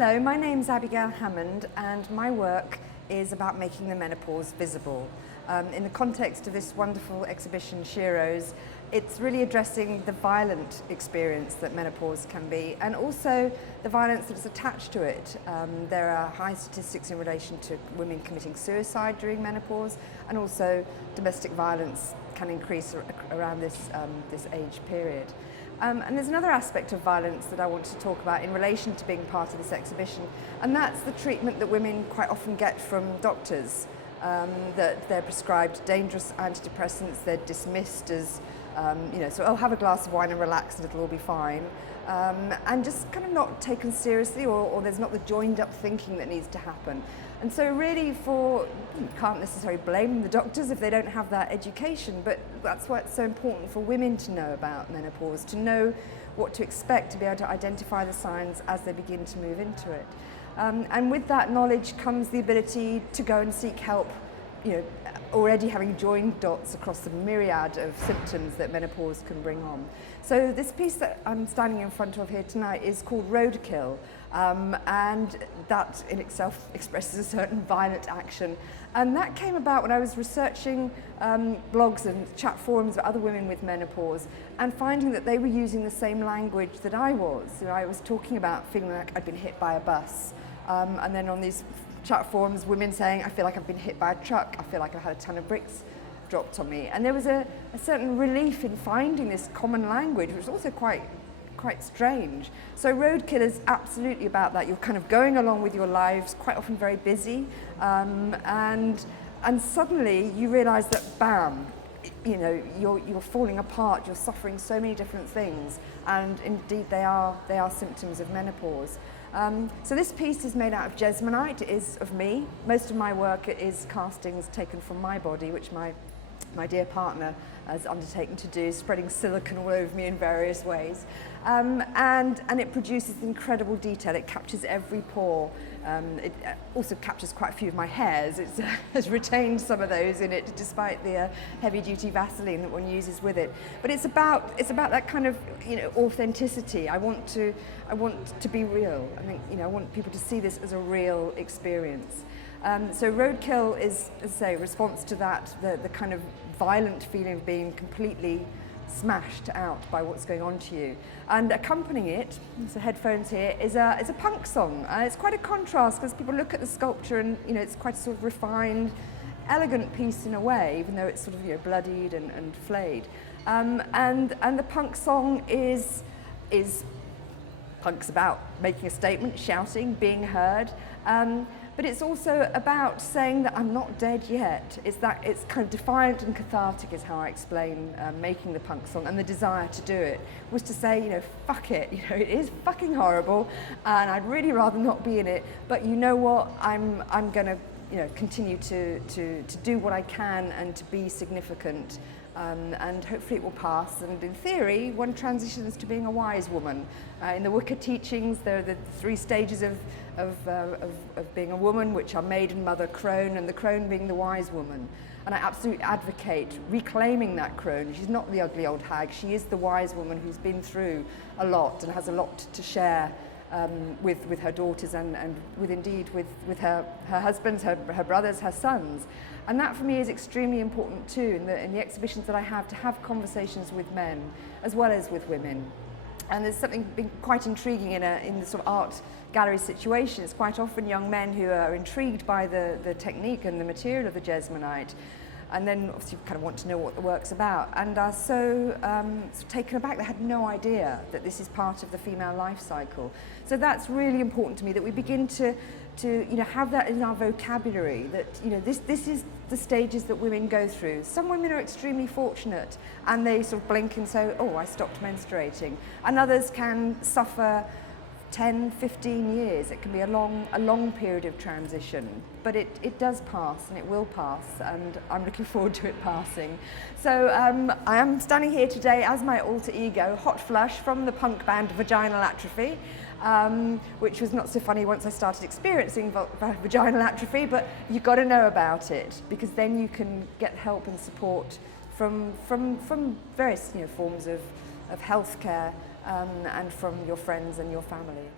Hello, my name's Abigail Hammond and my work is about making the menopause visible. In the context of this wonderful exhibition, Sheroes, it's really addressing the violent experience that menopause can be and also the violence that's attached to it. There are high statistics in relation to women committing suicide during menopause, and also domestic violence can increase around this age period. And there's another aspect of violence that I want to talk about in relation to being part of this exhibition, and that's the treatment that women quite often get from doctors. That they're prescribed dangerous antidepressants, they're dismissed as, so oh, have a glass of wine and relax and it'll all be fine. And just kind of not taken seriously, or there's not the joined up thinking that needs to happen. And so really you can't necessarily blame the doctors if they don't have that education, but that's why it's so important for women to know about menopause, to know what to expect, to be able to identify the signs as they begin to move into it. And with that knowledge comes the ability to go and seek help, already having joined dots across the myriad of symptoms that menopause can bring on. So this piece that I'm standing in front of here tonight is called Roadkill, and that in itself expresses a certain violent action. And that came about when I was researching blogs and chat forums with other women with menopause and finding that they were using the same language that I was. I was talking about feeling like I'd been hit by a bus. And then on these chat forums, women saying, I feel like I've been hit by a truck, I feel like I've had a ton of bricks dropped on me. And there was a certain relief in finding this common language, which was also quite strange. So Roadkill is absolutely about that. You're kind of going along with your lives, quite often very busy, and suddenly you realise that, bam, you're falling apart, you're suffering so many different things, and indeed they are symptoms of menopause. So this piece is made out of jesmonite. It is of me. Most of my work is castings taken from my body, which my dear partner has undertaken to do, spreading silicone all over me in various ways. And it produces incredible detail. It captures every pore. It also captures quite a few of my hairs. It has retained some of those in it, despite the heavy-duty Vaseline that one uses with it. But it's about that kind of authenticity. I want to be real. I think I want people to see this as a real experience. So Roadkill is, as I say, a response to that, the kind of violent feeling of being completely smashed out by what's going on to you. And accompanying it, so headphones here, is a punk song. It's quite a contrast because people look at the sculpture and it's quite a sort of refined, elegant piece in a way, even though it's sort of bloodied and flayed. And the punk song is punk's about making a statement, shouting, being heard. But it's also about saying that I'm not dead yet. It's kind of defiant and cathartic is how I explain making the punk song, and the desire to do it was to say, fuck it, it is fucking horrible and I'd really rather not be in it, but you know what, I'm gonna continue to do what I can and to be significant. And hopefully it will pass. And in theory, one transitions to being a wise woman. In the Wicca teachings, there are the 3 stages of being a woman, which are maiden, mother, crone, and the crone being the wise woman. And I absolutely advocate reclaiming that crone. She's not the ugly old hag. She is the wise woman who's been through a lot and has a lot to share with her daughters and with her husbands, her brothers, her sons. And that for me is extremely important too in the exhibitions that I have, to have conversations with men as well as with women. And there's something been quite intriguing in the sort of art gallery situation. It's quite often young men who are intrigued by the technique and the material of the jesmonite, and then obviously kind of want to know what the work's about, and are so taken aback. They had no idea that this is part of the female life cycle. So that's really important to me, that we begin to have that in our vocabulary, that this is the stages that women go through. Some women are extremely fortunate and they sort of blink and say, oh, I stopped menstruating, and others can suffer 10, 15 years. It can be a long period of transition, but it does pass, and it will pass, and I'm looking forward to it passing. So I am standing here today as my alter ego, Hot Flush, from the punk band Vaginal Atrophy, which was not so funny once I started experiencing vaginal atrophy, but you've got to know about it, because then you can get help and support from various forms of healthcare, and from your friends and your family.